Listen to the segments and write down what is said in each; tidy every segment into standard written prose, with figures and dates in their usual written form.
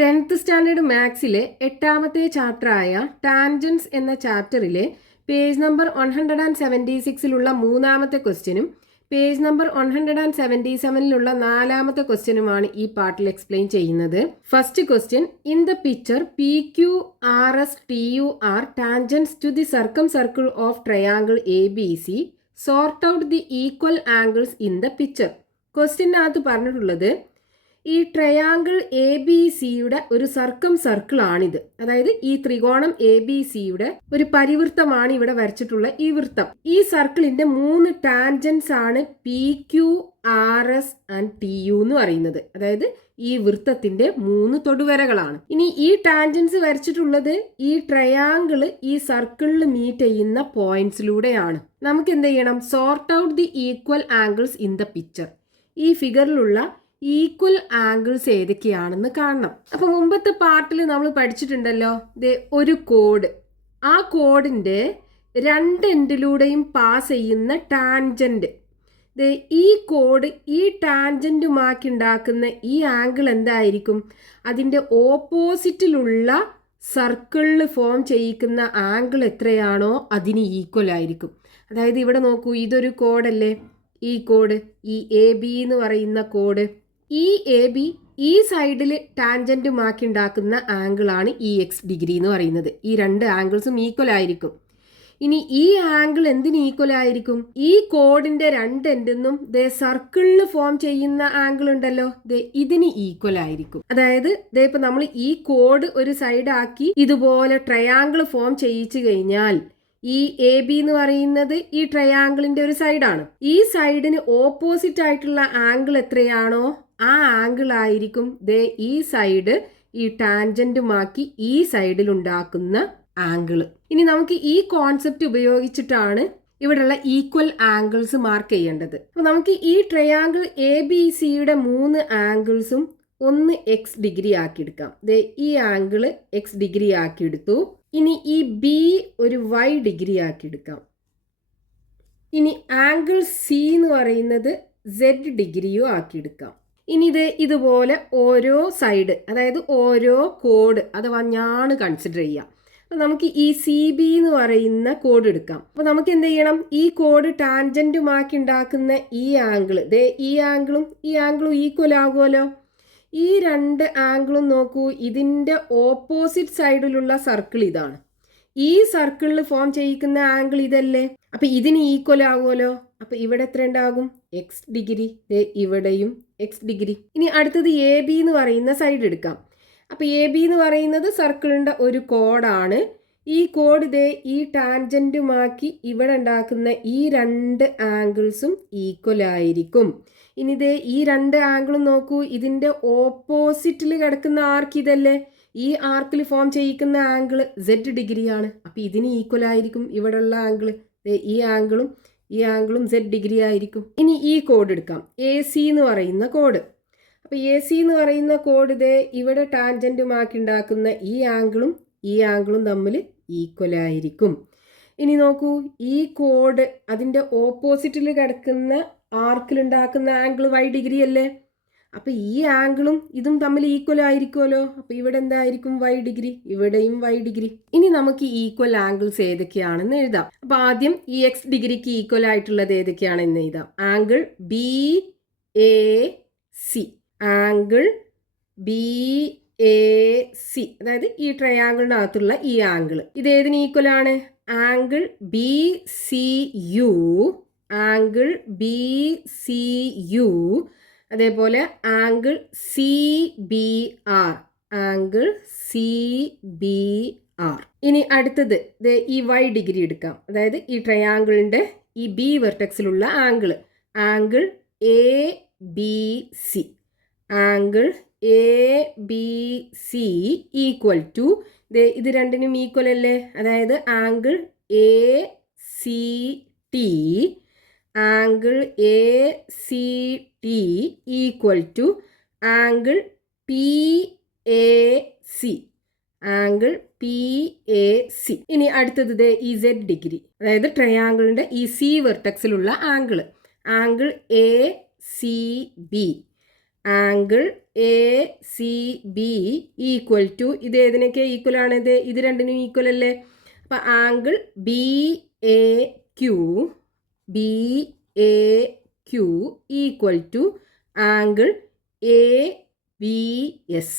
10th standard മാത്സിലെ 8ാമത്തെ ചാപ്റ്ററായ tangents എന്ന ചാപ്റ്ററിലെ page number 176 മൂന്നാമത്തെ ക്വസ്റ്റ്യനും പേജ് നമ്പർ 177 നാലാമത്തെ ക്വസ്റ്റ്യനുമാണ് ഈ പാർട്ടിൽ എക്സ്പ്ലെയിൻ ചെയ്യുന്നത്. First question, in the picture P Q R S T U R tangents to the circum circle of triangle A B C, sort out the equal angles in the picture. ക്വസ്റ്റ്യനകത്ത് പറഞ്ഞിട്ടുള്ളത് ഈ triangle A B സിയുടെ ഒരു സർക്കം circle ആണിത്. അതായത് ഈ ത്രികോണം A B സിയുടെ ഒരു പരിവൃത്തമാണ് ഇവിടെ വരച്ചിട്ടുള്ള ഈ വൃത്തം. ഈ സർക്കിളിന്റെ 3 ടാൻജൻസ് ആണ് P Q R S and T U എന്ന് പറയുന്നത്. അതായത് ഈ വൃത്തത്തിന്റെ 3 തൊടുവരകളാണ്. ഇനി ഈ ടാൻജൻസ് വരച്ചിട്ടുള്ളത് ഈ ട്രയാങ്കിള് ഈ സർക്കിളിൽ മീറ്റ് ചെയ്യുന്ന പോയിന്റ്സിലൂടെയാണ്. നമുക്ക് എന്ത് ചെയ്യണം? Sort out the equal angles in the picture. ഈ ഫിഗറിലുള്ള ഈക്വൽ ആംഗിൾസ് ഏതൊക്കെയാണെന്ന് കാണണം. അപ്പൊ മുമ്പത്തെ പാർട്ടിൽ നമ്മൾ പഠിച്ചിട്ടുണ്ടല്ലോ, ഒരു കോഡ്, ആ കോഡിന്റെ 2 എൻഡിലൂടെയും പാസ് ചെയ്യുന്ന ടാൻജന്റ്, ഈ കോഡ് ഈ ടാൻജന്റുമാക്കി ഉണ്ടാക്കുന്ന ഈ ആംഗിൾ എന്തായിരിക്കും? അതിന്റെ ഓപ്പോസിറ്റിലുള്ള സർക്കിളിൽ ഫോം ചെയ്യിക്കുന്ന ആംഗിൾ എത്രയാണോ അതിന് ഈക്വൽ ആയിരിക്കും. അതായത് ഇവിടെ നോക്കൂ, ഇതൊരു കോഡല്ലേ, ഈ കോഡ്, ഈ എ ബി എന്ന് പറയുന്ന കോഡ്, ഈ എ ബി ഈ സൈഡിൽ ടാൻജന്റുമാക്കി ഉണ്ടാക്കുന്ന ആംഗിൾ ആണ് ഈ എക്സ് ഡിഗ്രി എന്ന് പറയുന്നത്. ഈ 2 ആംഗിൾസും ഈക്വൽ ആയിരിക്കും. ഇനി ഈ ആംഗിൾ എന്തിന് ഈക്വൽ ആയിരിക്കും? ഈ കോഡിന്റെ 2 എൻഡിന്നും സർക്കിളിൽ ഫോം ചെയ്യുന്ന ആംഗിൾ ഉണ്ടല്ലോ, ഇതിന് ഈക്വൽ ആയിരിക്കും. അതായത് ഇപ്പൊ നമ്മൾ ഈ കോഡ് ഒരു സൈഡാക്കി ഇതുപോലെ ട്രയാങ്കിൾ ഫോം ചെയ്യിച്ചു കഴിഞ്ഞാൽ ഈ എ ബി എന്ന് പറയുന്നത് ഈ ട്രയാങ്കിളിന്റെ ഒരു സൈഡാണ്. ഈ സൈഡിന് ഓപ്പോസിറ്റ് ആയിട്ടുള്ള ആംഗിൾ എത്രയാണോ ആ ആംഗിൾ ആയിരിക്കും ഈ സൈഡ് ഈ ടാൻജന്റുമാക്കി ഈ സൈഡിൽ ഉണ്ടാക്കുന്ന ആംഗിൾ. ഇനി നമുക്ക് ഈ കോൺസെപ്റ്റ് ഉപയോഗിച്ചിട്ടാണ് ഇവിടെയുള്ള ഈക്വൽ ആംഗിൾസ് മാർക്ക് ചെയ്യേണ്ടത്. അപ്പൊ നമുക്ക് ഈ ട്രയാങ്കിൾ എ ബി സിയുടെ 3 ആംഗിൾസും ഒന്ന് എക്സ് ഡിഗ്രി ആക്കി എടുക്കാം. ഈ ആംഗിള് എക്സ് ഡിഗ്രി ആക്കി എടുത്തു. ഇനി ഈ ബി ഒരു വൈ ഡിഗ്രി ആക്കി എടുക്കാം. ഇനി ആംഗിൾ സി എന്ന് പറയുന്നത് സെഡ് ഡിഗ്രിയും ആക്കി എടുക്കാം. ഇനി ഇതുപോലെ ഓരോ സൈഡ്, അതായത് ഓരോ കോഡ് അഥവാ ഞാണ് കൺസിഡർ ചെയ്യാം. അപ്പം നമുക്ക് ഈ സി ബി എന്ന് പറയുന്ന കോഡ് എടുക്കാം. അപ്പോൾ നമുക്ക് എന്ത് ചെയ്യണം? ഈ കോഡ് ടാൻജന്റുമാക്കി ഉണ്ടാക്കുന്ന ഈ ആംഗിൾ, ഈ ആംഗിളും ഈ ആംഗിളും ഈക്വൽ ആകുമല്ലോ. ഈ 2 ആംഗിളും നോക്കൂ, ഇതിൻ്റെ ഓപ്പോസിറ്റ് സൈഡിലുള്ള സർക്കിൾ ഇതാണ്. ഈ സർക്കിളിൽ ഫോം ചെയ്യിക്കുന്ന ആംഗിൾ ഇതല്ലേ, അപ്പൊ ഇതിന് ഈക്വൽ ആകുമല്ലോ. അപ്പൊ ഇവിടെ എത്ര ഉണ്ടാകും? X degree. ഇവിടെയും എക്സ് ഡിഗ്രി. ഇനി അടുത്തത് എ ബി എന്ന് പറയുന്ന സൈഡ് എടുക്കാം. അപ്പൊ എ ബി എന്ന് പറയുന്നത് സർക്കിളിന്റെ ഒരു കോഡാണ്. ഈ കോഡ് ഈ ടാൻജന്റുമാക്കി ഇവിടെ ഉണ്ടാക്കുന്ന ഈ 2 ആംഗിൾസും ഈക്വൽ ആയിരിക്കും. ഇനി ഈ 2 ആംഗിളും നോക്കൂ, ഇതിന്റെ ഓപ്പോസിറ്റിൽ കിടക്കുന്ന ആർക്ക് ഇതല്ലേ, ഈ ആർക്കിൽ ഫോം ചെയ്യിക്കുന്ന ആംഗിൾ സെഡ് ഡിഗ്രിയാണ്. അപ്പൊ ഇതിന് ഈക്വൽ ആയിരിക്കും ഇവിടെയുള്ള ആംഗിൾ. ഈ ആംഗിളും സെഡ് ഡിഗ്രി ആയിരിക്കും. ഇനി ഈ കോഡ് എടുക്കാം, എ സി എന്ന് പറയുന്ന കോഡ്. അപ്പൊ എ സി എന്ന് പറയുന്ന കോഡ് ഇവിടെ ടാൻജന്റുമാക്കി ഉണ്ടാക്കുന്ന ഈ ആംഗിളും തമ്മിൽ ഈക്വൽ ആയിരിക്കും. ഇനി നോക്കൂ, ഈ കോഡ് അതിന്റെ ഓപ്പോസിറ്റിൽ കിടക്കുന്ന ആർക്കിൽ ഉണ്ടാക്കുന്ന ആംഗിൾ വൈ ഡിഗ്രി അല്ലേ. അപ്പൊ ഈ ആംഗിളും ഇതും തമ്മിൽ ഈക്വൽ ആയിരിക്കുമല്ലോ. അപ്പൊ ഇവിടെ എന്തായിരിക്കും? Y degree. ഇവിടെയും വൈ ഡിഗ്രി. ഇനി നമുക്ക് ഈക്വൽ ആംഗിൾസ് ഏതൊക്കെയാണെന്ന് എഴുതാം. അപ്പൊ ആദ്യം ഈ എക്സ് ഡിഗ്രിക്ക് ഈക്വൽ ആയിട്ടുള്ളത് ഏതൊക്കെയാണെന്ന് എഴുതാം. Angle B A C, angle B A C, അതായത് ഈ ട്രയാങ്കിളിനകത്തുള്ള ഈ ആംഗിൾ, ഇത് ഏതിന് ഈക്വൽ ആണ്? Angle B C U, angle B C U, അതേപോലെ angle C B R, angle C B R. ഇനി അടുത്തത് ഈ വൈ ഡിഗ്രി എടുക്കാം. അതായത് ഈ ട്രയാങ്കിളിന്റെ ഈ ബി വെർട്ടെക്സിലുള്ള angle, angle A B C, angle A B C equal to, ഇത് രണ്ടിനും ഈക്വൽ അല്ലേ. അതായത് angle A C T, angle A C T equal to angle P A C, angle P A C. ഇനി അടുത്തത് ഈ Z degree, അതായത് ട്രയാങ്കിളിന്റെ ഈ സി വെർട്ടെക്സിലുള്ള angle, angle A C B, angle A C B equal to ഇത് ഏതിനൊക്കെ equal ആണ്? ഇത് രണ്ടിനും ഈക്വൽ അല്ലേ? അപ്പം angle B A Q equal to angle A B S.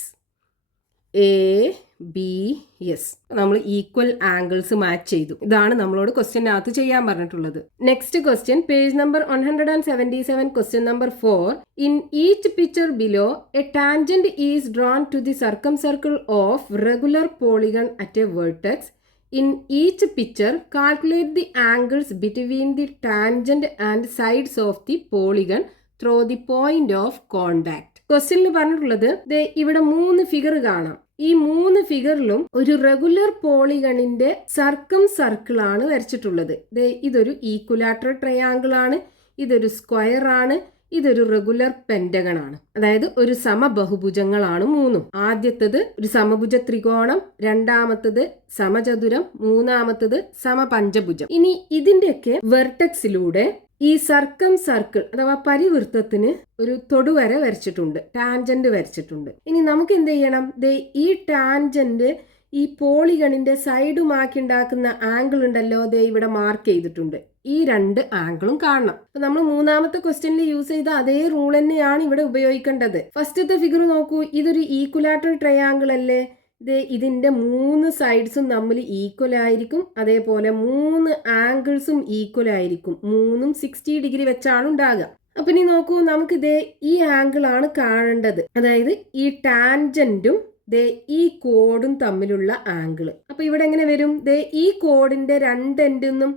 നമ്മൾ ഈക്വൽ ആംഗിൾസ് മാച്ച് ചെയ്തു. ഇതാണ് നമ്മളോട് ക്വസ്റ്റ്യനകത്ത് ചെയ്യാൻ പറഞ്ഞിട്ടുള്ളത്. Next question, page number 177, question number 4. In each picture below a tangent is drawn to the circle of regular polygon at a vertex. In each picture, calculate the angles between the tangent and sides of the polygon through the point of contact. ക്വസ്റ്റ്യനിൽ പറഞ്ഞിട്ടുള്ളത് ഇവിടെ 3 figure കാണാം. ഈ 3 ഫിഗറിലും ഒരു regular പോളിഗണിന്റെ circle ആണ് വരച്ചിട്ടുള്ളത്. ഇതൊരു equilateral triangle ആണ്, ഇതൊരു സ്ക്വയർ ആണ്, ഇതൊരു റെഗുലർ പെന്റഗൺ ആണ്. അതായത് ഒരു സമബഹുഭുജങ്ങളാണ് 3. ആദ്യത്തത് ഒരു സമഭുജ ത്രികോണം, രണ്ടാമത്തത് സമചതുരം, മൂന്നാമത്തത് സമപഞ്ചഭുജം. ഇനി ഇതിന്റെയൊക്കെ വെർട്ടെക്സിലൂടെ ഈ സർക്കിൾ അഥവാ പരിവൃത്തത്തിന് ഒരു തൊടുവര വരച്ചിട്ടുണ്ട്, ടാൻജന്റ് വരച്ചിട്ടുണ്ട്. ഇനി നമുക്ക് എന്ത് ചെയ്യണം? ഈ ടാൻജന്റ് ഈ പോളിഗണിന്റെ സൈഡുമാക്കി ഉണ്ടാക്കുന്ന ആംഗിൾ ഉണ്ടല്ലോ, ഇവിടെ മാർക്ക് ചെയ്തിട്ടുണ്ട്. ഈ 2 ആംഗിളും കാണണം. അപ്പൊ നമ്മൾ 3ാമത്തെ ക്വസ്റ്റ്യനിൽ യൂസ് ചെയ്ത അതേ റൂൾ തന്നെയാണ് ഇവിടെ ഉപയോഗിക്കേണ്ടത്. ഫസ്റ്റത്തെ ഫിഗർ നോക്കൂ, ഇതൊരു ഈക്വലാറ്ററൽ ട്രയാങ്കിൾ അല്ലേ? ഇതിന്റെ 3 സൈഡ്സും തമ്മിൽ ഈക്വൽ ആയിരിക്കും, അതേപോലെ 3 ആംഗിൾസും ഈക്വൽ ആയിരിക്കും. 3ഉം 60 ഡിഗ്രി വെച്ചാണ് ഉണ്ടാകുക. അപ്പൊ ഇനി നോക്കൂ, നമുക്ക് ഈ ആംഗിൾ ആണ് കാണേണ്ടത്. അതായത് ഈ ടാൻജന്റും ഈ കോഡും തമ്മിലുള്ള ആംഗിൾ. അപ്പൊ ഇവിടെ എങ്ങനെ വരും? ഈ കോഡിന്റെ 2 എൻഡിന്നും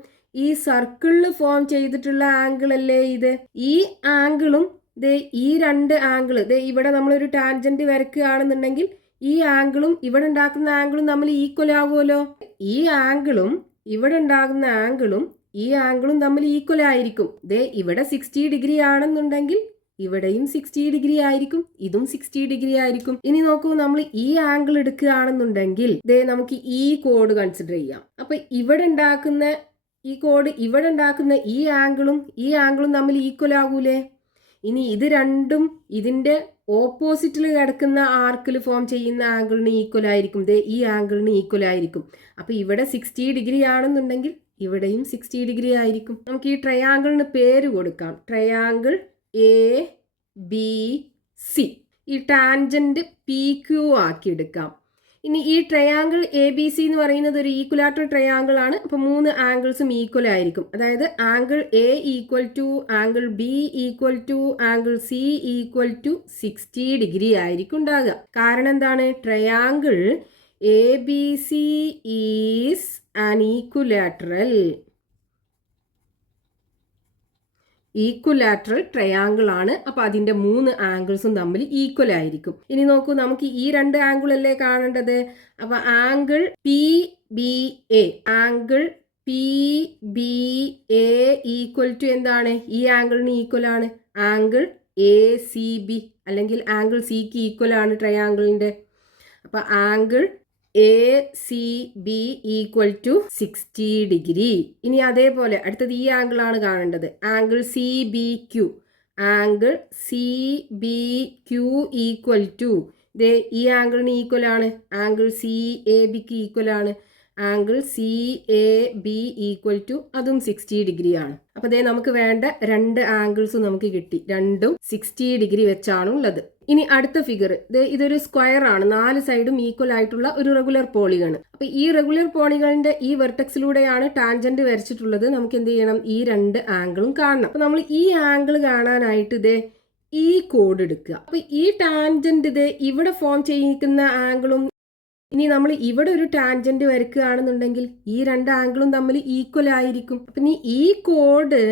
ഈ സർക്കിളിൽ ഫോം ചെയ്തിട്ടുള്ള ആംഗിൾ അല്ലേ ഇത്? ഈ ആംഗിളും ഈ 2 ആംഗിൾ, ഇവിടെ നമ്മളൊരു ടാൻജന്റ് വരയ്ക്കുകയാണെന്നുണ്ടെങ്കിൽ ഈ ആംഗിളും ഇവിടെ ഉണ്ടാക്കുന്ന ആംഗിളും തമ്മിൽ ഈക്വൽ ആകുമല്ലോ. ഈ ആംഗിളും ഇവിടെ ഉണ്ടാകുന്ന ആംഗിളും ഈ ആംഗിളും തമ്മിൽ ഈക്വൽ ആയിരിക്കും. ഇവിടെ 60 ഡിഗ്രി ആണെന്നുണ്ടെങ്കിൽ ഇവിടെയും 60 ഡിഗ്രി ആയിരിക്കും, ഇതും 60 ഡിഗ്രി ആയിരിക്കും. ഇനി നോക്കൂ, നമ്മൾ ഈ ആംഗിൾ എടുക്കുകയാണെന്നുണ്ടെങ്കിൽ നമുക്ക് ഈ കോഡ് കൺസിഡർ ചെയ്യാം. അപ്പൊ ഇവിടെ ഉണ്ടാക്കുന്ന ഈ കോഡ്, ഇവിടെ ഉണ്ടാക്കുന്ന ഈ ആംഗിളും തമ്മിൽ ഈക്വൽ ആകൂലേ? ഇനി ഇത് രണ്ടും ഇതിന്റെ ഓപ്പോസിറ്റിൽ കിടക്കുന്ന ആർക്കിൽ ഫോം ചെയ്യുന്ന ആംഗിളിന് ഈക്വൽ ആയിരിക്കും. ഈ ആംഗിളിന് ഈക്വൽ ആയിരിക്കും. അപ്പൊ ഇവിടെ 60 ഡിഗ്രി ആണെന്നുണ്ടെങ്കിൽ ഇവിടെയും 60 ഡിഗ്രി ആയിരിക്കും. നമുക്ക് ഈ ട്രയാങ്കിളിന് പേര് കൊടുക്കാം, ട്രയാങ്കിൾ ABC. ഈ ടാൻജന്റ് PQ ആക്കി എടുക്കാം. ഇനി ഈ ട്രയാങ്കിൾ ABC എന്ന് പറയുന്നത് ഒരു ഈക്വലാറ്ററൽ ട്രയാങ്കിൾ ആണ്. അപ്പൊ 3 ആംഗിൾസും ഈക്വൽ ആയിരിക്കും. അതായത് angle A equal to angle B equal to angle C equal to 60 degree ആയിരിക്കും ഉണ്ടാകുക. കാരണം എന്താണ്? Triangle ABC is an equilateral triangle ആണ്. അപ്പൊ അതിന്റെ 3 ആംഗിൾസും തമ്മിൽ ഈക്വൽ ആയിരിക്കും. ഇനി നോക്കൂ, നമുക്ക് ഈ 2 ആംഗിൾ അല്ലേ കാണേണ്ടത്? അപ്പൊ ആംഗിൾ PBA ഈക്വൽ ടു എന്താണ്? ഈ ആംഗിളിന് ഈക്വൽ ആണ് ആംഗിൾ ACB, അല്ലെങ്കിൽ ആംഗിൾ സിക്ക് ഈക്വൽ ആണ് ട്രയാങ്കിളിന്റെ. അപ്പൊ angle ACB equal to 60 degree. ഇനി അതേപോലെ അടുത്തത് ഈ ആംഗിൾ ആണ് കാണേണ്ടത്, ആംഗിൾ CBQ ഈക്വൽ ടു ഈ ആംഗിളിന് ഈക്വൽ ആണ് ആംഗിൾ CABക്ക് ഈക്വൽ ആണ് ആംഗിൾ CAB ഈക്വൽ ടു അതും 60 ഡിഗ്രി ആണ്. അപ്പൊ നമുക്ക് വേണ്ട 2 ആംഗിൾസ് നമുക്ക് കിട്ടി, രണ്ടും 60 ഡിഗ്രി വെച്ചാണ് ഉള്ളത്. ഇനി അടുത്ത ഫിഗർ, ഇതൊരു സ്ക്വയർ ആണ്, 4 സൈഡും ഈക്വൽ ആയിട്ടുള്ള ഒരു റെഗുലർ പോളിഗൺ. അപ്പൊ ഈ റെഗുലർ പോളിഗണിന്റെ ഈ വെർട്ടെക്സിലൂടെയാണ് ടാൻജന്റ് വരച്ചിട്ടുള്ളത്. നമുക്ക് എന്ത് ചെയ്യണം? ഈ 2 ആംഗിളും കാണണം. അപ്പൊ നമ്മൾ ഈ ആംഗിൾ കാണാനായിട്ട് ഈ കോഡ് എടുക്കുക. അപ്പൊ ഈ ടാൻജന്റ് ഇവിടെ ഫോം ചെയ്യിക്കുന്ന ആംഗിളും, ഇനി നമ്മൾ ഇവിടെ ഒരു ടാൻജന്റ് വരയ്ക്കുകയാണെന്നുണ്ടെങ്കിൽ ഈ 2 ആംഗിളും തമ്മിൽ ഈക്വൽ ആയിരിക്കും. അപ്പൊ ഈ കോഡ്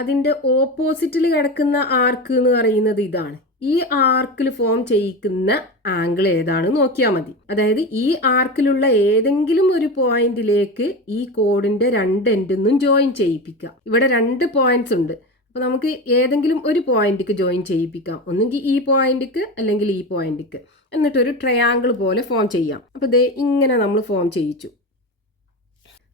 അതിന്റെ ഓപ്പോസിറ്റിൽ കിടക്കുന്ന ആർക്ക് എന്ന് പറയുന്നത് ഇതാണ്. ഈ ആർക്കിൽ ഫോം ചെയ്യിക്കുന്ന ആംഗിൾ ഏതാണെന്ന് നോക്കിയാൽ മതി. അതായത് ഈ ആർക്കിലുള്ള ഏതെങ്കിലും ഒരു പോയിന്റിലേക്ക് ഈ കോഡിന്റെ 2 എൻഡിന്നും ജോയിൻ ചെയ്യിപ്പിക്കാം. ഇവിടെ 2 പോയിന്റ്സ് ഉണ്ട്. അപ്പൊ നമുക്ക് ഏതെങ്കിലും ഒരു പോയിന്റിക്ക് ജോയിൻ ചെയ്യിപ്പിക്കാം, ഒന്നുകിൽ ഈ പോയിന്റിക്ക് അല്ലെങ്കിൽ ഈ പോയിന്റിക്ക്. എന്നിട്ടൊരു ട്രയാങ്കിൾ പോലെ ഫോം ചെയ്യാം. അപ്പൊ ഇങ്ങനെ നമ്മൾ ഫോം ചെയ്യിച്ചു.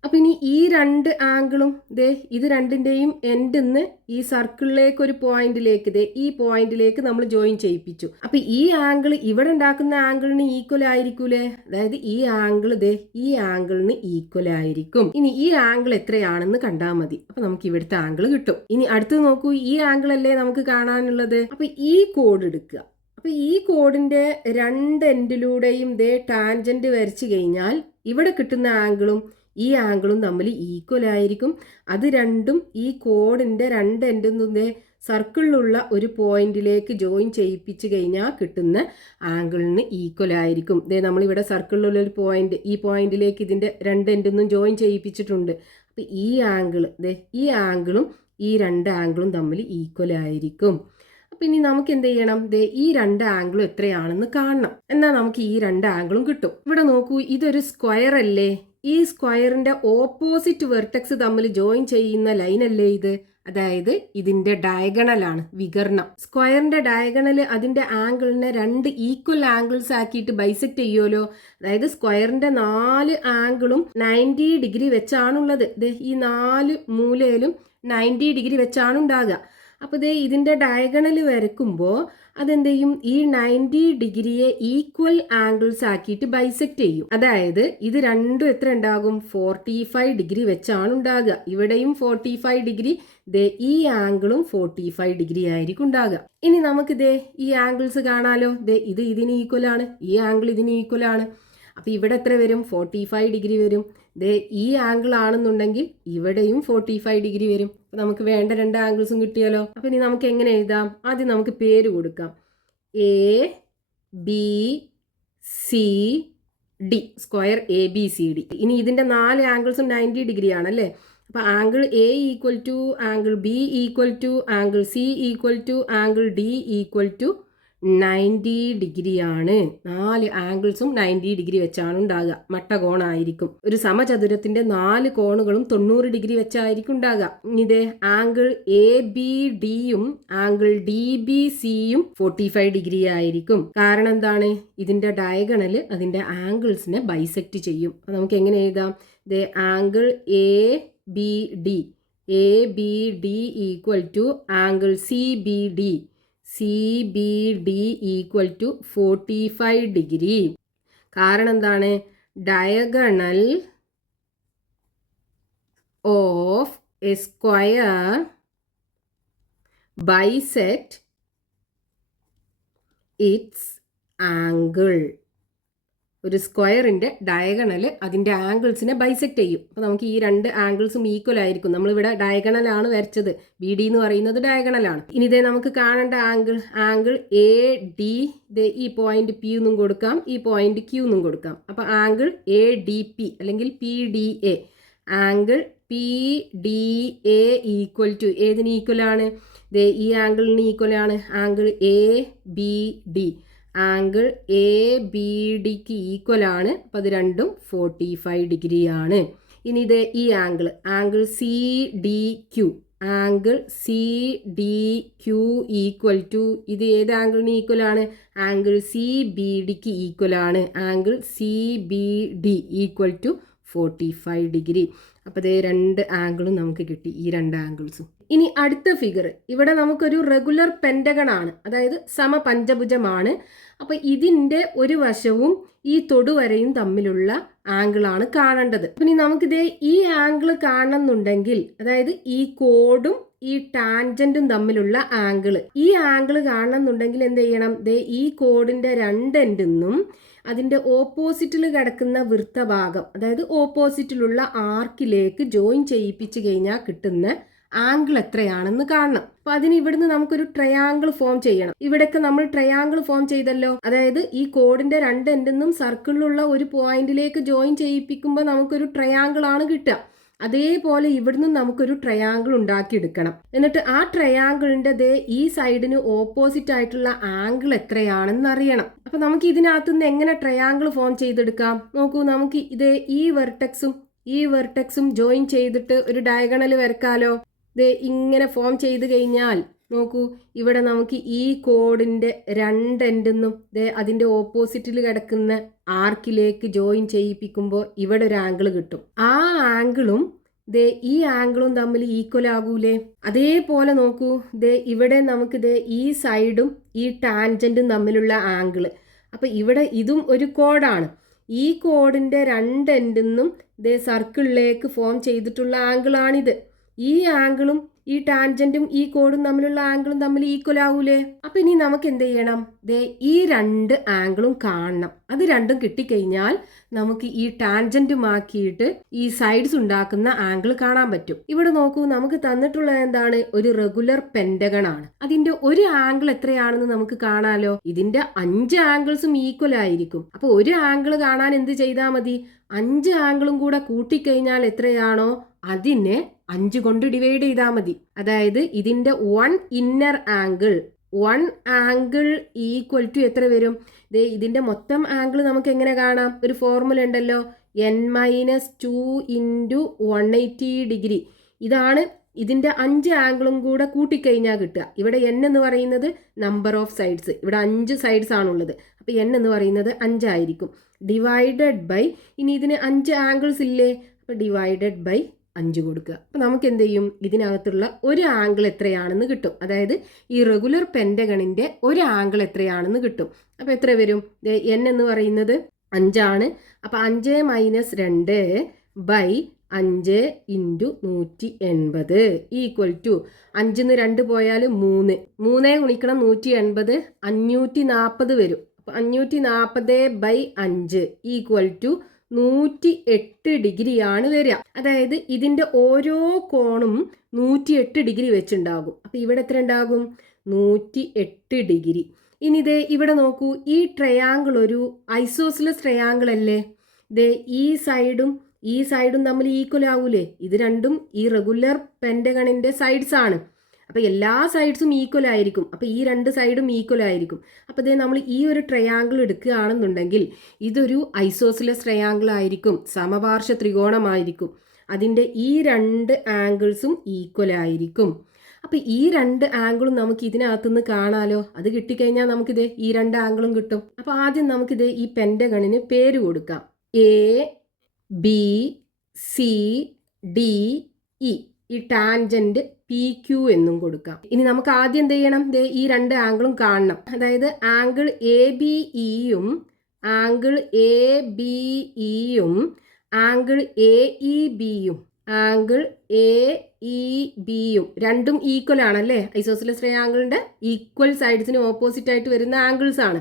അപ്പം ഇനി ഈ രണ്ട് ആംഗിളും ദേ ഇത് രണ്ടിൻ്റെയും എൻഡിന്ന് ഈ സർക്കിളിലേക്ക് ഒരു പോയിന്റിലേക്ക് ദേ ഈ പോയിന്റിലേക്ക് നമ്മൾ ജോയിൻ ചെയ്യിപ്പിച്ചു. അപ്പം ഈ ആംഗിൾ ഇവിടെ ഉണ്ടാക്കുന്ന ആംഗിളിന് ഈക്വൽ ആയിരിക്കൂലേ? അതായത് ഈ ആംഗിൾ ദേ ഈ ആംഗിളിന് ഈക്വൽ ആയിരിക്കും. ഇനി ഈ ആംഗിൾ എത്രയാണെന്ന് കണ്ടാൽ മതി. അപ്പം നമുക്ക് ഇവിടുത്തെ ആംഗിൾ കിട്ടും. ഇനി അടുത്ത് നോക്കൂ, ഈ ആംഗിൾ അല്ലേ നമുക്ക് കാണാനുള്ളത്. അപ്പം ഈ കോഡ് എടുക്കുക. അപ്പം ഈ കോഡിന്റെ രണ്ട് എൻഡിലൂടെയും ദേ ടാൻജന്റ് വരച്ചു കഴിഞ്ഞാൽ ഇവിടെ കിട്ടുന്ന ആംഗിളും ഈ ആംഗിളും തമ്മിൽ ഈക്വൽ ആയിരിക്കും. അത് രണ്ടും ഈ കോഡിന്റെ രണ്ട് എൻഡിൽ നിന്ന് സർക്കിളിലുള്ള ഒരു പോയിന്റിലേക്ക് ജോയിൻ ചെയ്യിപ്പിച്ചു കഴിഞ്ഞാൽ കിട്ടുന്ന ആംഗിളിന് ഈക്വൽ ആയിരിക്കും. ദേ നമ്മളിവിടെ സർക്കിളിലുള്ള ഒരു പോയിന്റ്, ഈ പോയിന്റിലേക്ക് ഇതിന്റെ രണ്ട് എൻഡിൽ നിന്നും ജോയിൻ ചെയ്യിപ്പിച്ചിട്ടുണ്ട്. അപ്പം ഈ ആംഗിൾ ദേ ഈ ആംഗിളും ഈ രണ്ട് ആംഗിളും തമ്മിൽ ഈക്വൽ ആയിരിക്കും. അപ്പം ഇനി നമുക്ക് എന്ത് ചെയ്യണം? ദേ ഈ രണ്ട് ആംഗിളും എത്രയാണെന്ന് കാണണം. എന്നാൽ നമുക്ക് ഈ രണ്ട് ആംഗിളും കിട്ടും. ഇവിടെ നോക്കൂ, ഇതൊരു സ്ക്വയർ അല്ലേ? ഈ സ്ക്വയറിന്റെ ഓപ്പോസിറ്റ് വെർട്ടെക്സ് തമ്മിൽ ജോയിൻ ചെയ്യുന്ന ലൈൻ അല്ലേ ഇത്? അതായത് ഇതിന്റെ ഡയഗണലാണ്, വികർണം. സ്ക്വയറിന്റെ ഡയഗണൽ അതിന്റെ ആംഗിളിനെ രണ്ട് ഈക്വൽ ആംഗിൾസ് ആക്കിയിട്ട് ബൈസെക്ട് ചെയ്യുമല്ലോ. അതായത് സ്ക്വയറിന്റെ 4 ആംഗിളും 90 ഡിഗ്രി വെച്ചാണുള്ളത്. ഈ 4 മൂലയിലും 90 ഡിഗ്രി വെച്ചാണ് ഉണ്ടാകുക. അപ്പോൾ ദേ ഇതിന്റെ ഡയഗണൽ വരയ്ക്കുമ്പോൾ അതെന്ത് ചെയ്യും? ഈ 90 ഡിഗ്രിയെ ഈക്വൽ ആംഗിൾസ് ആക്കിയിട്ട് ബൈസെക്ട് ചെയ്യും. അതായത് ഇത് രണ്ടും എത്ര ഉണ്ടാകും? 45 ഡിഗ്രി വെച്ചാണ് ഉണ്ടാകുക. ഇവിടെയും 45 ഡിഗ്രി, ദേ ഈ ആംഗിളും 45 ഡിഗ്രി ആയിരിക്കും ഉണ്ടാകുക. ഇനി നമുക്ക് ദേ ഈ ആംഗിൾസ് കാണാലോ. ദേ ഇത് ഇതിന് ഈക്വൽ ആണ്, ഈ ആംഗിൾ ഇതിന് ഈക്വൽ ആണ്. അപ്പോൾ ഇവിടെ എത്ര വരും? 45 ഡിഗ്രി വരും. ദേ ഈ ആംഗിൾ ആണെന്നുണ്ടെങ്കിൽ ഇവിടെയും 45 ഡിഗ്രി വരും. അപ്പോൾ നമുക്ക് വേണ്ട രണ്ട് ആംഗിൾസും കിട്ടിയല്ലോ. അപ്പോൾ ഇനി നമുക്ക് എങ്ങനെ എഴുതാം? ആദ്യം നമുക്ക് പേര് കൊടുക്കാം. ABCD, square ABCD. ഇനി ഇതിന്റെ 4 ആംഗിൾസും 90 ഡിഗ്രി ആണല്ലേ. അപ്പോൾ angle A equal to angle B equal to angle C equal to angle D equal to 90 degree ആണ്. 4 ആംഗിൾസും 90 ഡിഗ്രി വെച്ചാണ് ഉണ്ടാകുക. മട്ടകോണായിരിക്കും. ഒരു സമചതുരത്തിന്റെ 4 കോണുകളും 90 ഡിഗ്രി വെച്ചായിരിക്കും ഉണ്ടാകുക. ഇതേ ആംഗിൾ ABDയും ആംഗിൾ DBCയും 45 ഡിഗ്രി ആയിരിക്കും. കാരണം എന്താണ്? ഇതിന്റെ ഡയഗണൽ അതിന്റെ ആംഗിൾസിനെ ബൈസെക്ട് ചെയ്യും. അപ്പോൾ നമുക്ക് എങ്ങനെ എഴുതാം? ദേ angle ABD equal to angle CBD equal to 45 degree. കാരണം എന്താണ്? Diagonal of a square bisect its angle. ഒരു സ്ക്വയറിന്റെ ഡയഗണൽ അതിന്റെ ആംഗിൾസിനെ ബൈസെക്ട് ചെയ്യും. അപ്പോൾ നമുക്ക് ഈ രണ്ട് ആംഗിൾസും ഈക്വൽ ആയിരിക്കും. നമ്മളിവിടെ ഡയഗണലാണ് വരച്ചത്. BD എന്ന് പറയുന്നത് ഡയഗണലാണ്. ഇനി ഇതേ നമുക്ക് കാണേണ്ട ആംഗിൾ AD, ഈ പോയിന്റ് P എന്നും കൊടുക്കാം, ഈ പോയിന്റ് Q എന്നും കൊടുക്കാം. അപ്പോൾ ആംഗിൾ ADP അല്ലെങ്കിൽ PDA. Angle PDA equal to ഏതിന് ഈക്വൽ ആണ്? ഈ ആംഗിളിന് ഈക്വൽ ആണ് ആംഗിൾ ABD. ആംഗിൾ ABDക്ക് ഈക്വൽ ആണ്. അപ്പം അത് രണ്ടും 45 ഡിഗ്രി ആണ്. ഇനി ഇത് ഈ angle CDQ. Angle CDQ equal to ഇത് ഏത് ആംഗിളിന് ഈക്വൽ ആണ്? ആംഗിൾ CBDക്ക് ഈക്വൽ ആണ്. Angle CBD equal to 45 degree. അപ്പോൾ ഇത് രണ്ട് ആംഗിളും നമുക്ക് കിട്ടി, ഈ രണ്ട് ആംഗിൾസും. ഇനി അടുത്ത ഫിഗർ, ഇവിടെ നമുക്കൊരു റെഗുലർ പെൻറ്റഗൺ ആണ്, അതായത് സമപഞ്ചഭുജമാണ്. അപ്പോൾ ഇതിൻ്റെ ഒരു വശവും ഈ തൊടുവരയും തമ്മിലുള്ള ആംഗിളാണ് കാണേണ്ടത്. ഇനി നമുക്കിതേ ഈ ആംഗിൾ കാണണമെന്നുണ്ടെങ്കിൽ, അതായത് ഈ കോഡും ഈ ടാൻജന്റും തമ്മിലുള്ള ആംഗിൾ, ഈ ആംഗിൾ കാണണമെന്നുണ്ടെങ്കിൽ എന്ത് ചെയ്യണം? ഈ കോഡിന്റെ രണ്ടെൻഡിന്നും അതിന്റെ ഓപ്പോസിറ്റിൽ കിടക്കുന്ന വൃത്തഭാഗം, അതായത് ഓപ്പോസിറ്റിലുള്ള ആർക്കിലേക്ക് ജോയിൻ ചെയ്യിപ്പിച്ചു കഴിഞ്ഞാൽ കിട്ടുന്ന ആംഗിൾ എത്രയാണെന്ന് കാണണം. അപ്പൊ അതിന് ഇവിടുന്ന് നമുക്കൊരു ട്രയാങ്കിൾ ഫോം ചെയ്യണം. ഇവിടെയൊക്കെ നമ്മൾ ട്രയാങ്കിൾ ഫോം ചെയ്തല്ലോ. അതായത് ഈ കോഡിന്റെ രണ്ട് എൻഡിന്നും സർക്കിളിലുള്ള ഒരു പോയിന്റിലേക്ക് ജോയിൻ ചെയ്യിപ്പിക്കുമ്പോൾ നമുക്കൊരു ട്രയാങ്കിൾ ആണ് കിട്ടുക. അതേപോലെ ഇവിടുന്ന് നമുക്കൊരു ട്രയാങ്കിൾ ഉണ്ടാക്കിയെടുക്കണം. എന്നിട്ട് ആ ട്രയാങ്കിളിന്റെ ഈ സൈഡിന് ഓപ്പോസിറ്റ് ആയിട്ടുള്ള ആംഗിൾ എത്രയാണെന്ന് അറിയണം. അപ്പൊ നമുക്ക് ഇതിനകത്തുനിന്ന് എങ്ങനെ ട്രയാങ്കിൾ ഫോം ചെയ്തെടുക്കാം? നോക്കൂ, നമുക്ക് ഈ വെർട്ടെക്സും ജോയിൻ ചെയ്തിട്ട് ഒരു ഡയഗണൽ വരക്കാലോ. ഇങ്ങനെ ഫോം ചെയ്ത് കഴിഞ്ഞാൽ നോക്കൂ, ഇവിടെ നമുക്ക് ഈ കോഡിൻ്റെ രണ്ട് എൻഡിന്നും അതിൻ്റെ ഓപ്പോസിറ്റിൽ കിടക്കുന്ന ആർക്കിലേക്ക് ജോയിൻ ചെയ്യിപ്പിക്കുമ്പോൾ ഇവിടെ ഒരു ആംഗിൾ കിട്ടും. ആ ആംഗിളും ഈ ആംഗിളും തമ്മിൽ ഈക്വൽ ആകൂലേ? അതേപോലെ നോക്കൂ, ഇവിടെ നമുക്ക് ഈ സൈഡും ഈ ടാൻജന്റും തമ്മിലുള്ള ആംഗിള്. അപ്പൊ ഇവിടെ ഇതും ഒരു കോഡാണ്. ഈ കോഡിന്റെ രണ്ട് എൻഡിന്നും സർക്കിളിലേക്ക് ഫോം ചെയ്തിട്ടുള്ള ആംഗിളാണിത്. ഈ ആംഗിളും ഈ ടാൻജന്റും ഈ കോഡും തമ്മിലുള്ള ആംഗിളും തമ്മിൽ ഈക്വൽ ആവൂലേ? അപ്പൊ ഇനി നമുക്ക് എന്ത് ചെയ്യണം? ഈ രണ്ട് ആംഗിളും കാണണം. അത് രണ്ടും കിട്ടിക്കഴിഞ്ഞാൽ നമുക്ക് ഈ ടാൻജന്റുമാക്കിയിട്ട് ഈ സൈഡ്സ് ഉണ്ടാക്കുന്ന ആംഗിൾ കാണാൻ പറ്റും. ഇവിടെ നോക്കൂ, നമുക്ക് തന്നിട്ടുള്ളത് എന്താണ്? ഒരു റെഗുലർ പെന്റഗൺ ആണ്. അതിന്റെ ഒരു ആംഗിൾ എത്രയാണെന്ന് നമുക്ക് കാണാലോ. ഇതിന്റെ 5 ആംഗിൾസും ഈക്വൽ ആയിരിക്കും. അപ്പൊ ഒരു ആംഗിൾ കാണാൻ എന്ത് ചെയ്താൽ മതി? 5 ആംഗിളും കൂടെ കൂട്ടിക്കഴിഞ്ഞാൽ എത്രയാണോ അതിനെ 5 കൊണ്ട് ഡിവൈഡ് ചെയ്താൽ മതി. അതായത് ഇതിന്റെ 1 ഇന്നർ ആംഗിൾ ഈക്വൽ ടു എത്ര വരും? ഇതിന്റെ മൊത്തം ആംഗിൾ നമുക്ക് എങ്ങനെ കാണാം? ഒരു ഫോർമുല ഉണ്ടല്ലോ, n-2 × 180 ഡിഗ്രി. ഇതാണ് ഇതിന്റെ 5 ആംഗിളും കൂടെ കൂട്ടിക്കഴിഞ്ഞാൽ കിട്ടുക. ഇവിടെ n എന്ന് പറയുന്നത് നമ്പർ ഓഫ് സൈഡ്സ്. ഇവിടെ 5 സൈഡ്സ് ആണുള്ളത്. അപ്പൊ n എന്ന് പറയുന്നത് 5 ആയിരിക്കും. ഡിവൈഡഡ് ബൈ, ഇനി ഇതിന് 5 ആംഗിൾസ് ഇല്ലേ? അപ്പൊ ഡിവൈഡഡ് ബൈ 5 കൊടുക്കുക. അപ്പം നമുക്ക് എന്ത് ചെയ്യും? ഇതിനകത്തുള്ള ഒരു ആംഗിൾ എത്രയാണെന്ന് കിട്ടും. അതായത് ഈ റെഗുലർ പെൻറ്റഗണിൻ്റെ ഒരു ആംഗിൾ എത്രയാണെന്ന് കിട്ടും. അപ്പോൾ എത്ര വരും? n എന്ന് പറയുന്നത് 5 ആണ്. അപ്പോൾ 5 - 2 ബൈ 5 × 180 ഈക്വൽ ടു 5 - 2 പോയാൽ 3 ഗുണിക്കണം 180 540 വരും. അപ്പോൾ 540 ബൈ 5 ഈക്വൽ ടു 108 ഡിഗ്രിയാണ് വരിക. അതായത് ഇതിന്റെ ഓരോ കോണും 108 ഡിഗ്രി വെച്ചുണ്ടാകും. അപ്പൊ ഇവിടെ എത്ര ഉണ്ടാകും? 108 ഡിഗ്രി. ഇനി ഇവിടെ നോക്കൂ, ഈ ട്രയാങ്കിൾ ഒരു ഐസോസിലസ് ട്രയാങ്കിൾ അല്ലേ? ഈ സൈഡും തമ്മിൽ ഈക്വൽ ആവൂലേ? ഇത് രണ്ടും ഈ റെഗുലർ പെന്റഗണിന്റെ സൈഡ്സ് ആണ്. അപ്പോൾ എല്ലാ സൈഡ്സും ഈക്വൽ ആയിരിക്കും. അപ്പോൾ ഈ രണ്ട് സൈഡും ഈക്വൽ ആയിരിക്കും. അപ്പോൾ നമ്മൾ ഈ ഒരു ട്രയാങ്കിൾ എടുക്കുകയാണെന്നുണ്ടെങ്കിൽ ഇതൊരു ഐസോസിലസ് ട്രയാങ്കിൾ ആയിരിക്കും, സമപാർശ്വ ത്രികോണമായിരിക്കും. അതിൻ്റെ ഈ രണ്ട് ആംഗിൾസും ഈക്വൽ ആയിരിക്കും. അപ്പോൾ ഈ രണ്ട് ആംഗിളും നമുക്ക് ഇതിനകത്തുനിന്ന് കാണാലോ. അത് കിട്ടിക്കഴിഞ്ഞാൽ നമുക്കിത് ഈ രണ്ട് ആംഗിളും കിട്ടും. അപ്പോൾ ആദ്യം നമുക്കിത് ഈ പെന്റഗണിന് പേര് കൊടുക്കാം. ABCDE. ഈ ടാൻജന്റ് PQ എന്നും കൊടുക്കാം. ഇനി നമുക്ക് ആദ്യം എന്ത് ചെയ്യണം? ഈ രണ്ട് ആംഗിളും കാണണം. അതായത് ആംഗിൾ ABEയും ആംഗിൾ ABEയും ആംഗിൾ AEBയും രണ്ടും ഈക്വൽ ആണല്ലേ? ഐസോസിലസ് ട്രയാങ്കിളിന്റെ ഈക്വൽ സൈഡ്സിന് ഓപ്പോസിറ്റ് ആയിട്ട് വരുന്ന ആംഗിൾസ് ആണ്.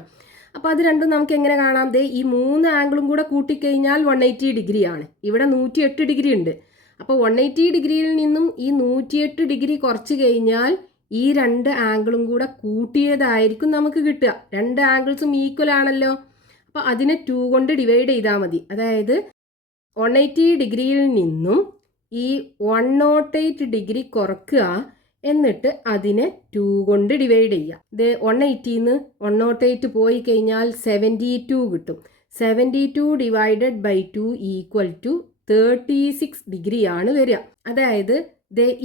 അപ്പോൾ അത് രണ്ടും നമുക്ക് എങ്ങനെ കാണാം? ഈ 3 ആംഗിളും കൂടെ കൂട്ടിക്കഴിഞ്ഞാൽ 180 ഡിഗ്രിയാണ്. ഇവിടെ 108 ഡിഗ്രി ഉണ്ട്. അപ്പോൾ 180 ഡിഗ്രിയിൽ നിന്നും ഈ 108 ഡിഗ്രി കുറച്ച് കഴിഞ്ഞാൽ ഈ രണ്ട് ആംഗിളും കൂടെ കൂട്ടിയതായിരിക്കും നമുക്ക് കിട്ടുക. രണ്ട് ആംഗിൾസും ഈക്വൽ ആണല്ലോ. അപ്പോൾ അതിനെ 2 കൊണ്ട് ഡിവൈഡ് ചെയ്താൽ മതി. അതായത് 180 ഡിഗ്രിയിൽ നിന്നും ഈ 108 ഡിഗ്രി കുറക്കുക, എന്നിട്ട് അതിനെ 2 കൊണ്ട് ഡിവൈഡ് ചെയ്യുക. 180 108 പോയി കഴിഞ്ഞാൽ 72 കിട്ടും. 72 ഡിവൈഡഡ് ബൈ 2 ഈക്വൽ ടു 36 ഡിഗ്രിയാണ് വരിക. അതായത്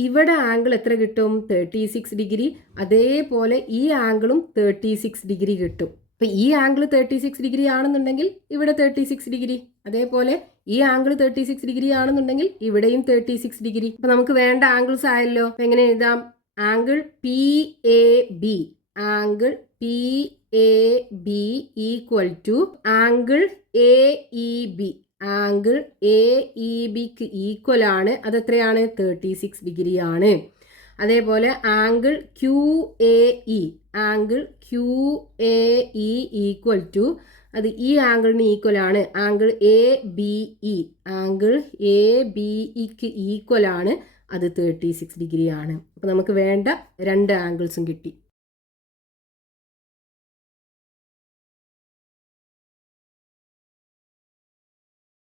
ഇവിടെ ആംഗിൾ എത്ര കിട്ടും? 36 ഡിഗ്രി. അതേപോലെ ഈ ആംഗിളും 36 ഡിഗ്രി കിട്ടും. അപ്പൊ ഈ ആംഗിൾ 36 ഡിഗ്രി ആണെന്നുണ്ടെങ്കിൽ ഇവിടെ 36 ഡിഗ്രി. അതേപോലെ ഈ ആംഗിൾ 36 ഡിഗ്രി ആണെന്നുണ്ടെങ്കിൽ ഇവിടെയും 36 ഡിഗ്രി. അപ്പൊ നമുക്ക് വേണ്ട ആംഗിൾസ് ആയല്ലോ. എങ്ങനെ എഴുതാം? Angle PAB equal to angle AEB. Angle AEBക്ക് ഈക്വൽ ആണ്. അതെത്രയാണ്? 36 ഡിഗ്രി ആണ്. അതേപോലെ ആംഗിൾ QAE ഈക്വൽ ടു, അത് ഈ ആംഗിളിന് ഈക്വൽ ആണ്. ആംഗിൾ ABEക്ക് ഈക്വൽ ആണ്. അത് 36 ഡിഗ്രി ആണ്. അപ്പോൾ നമുക്ക് വേണ്ട രണ്ട് ആംഗിൾസും കിട്ടി.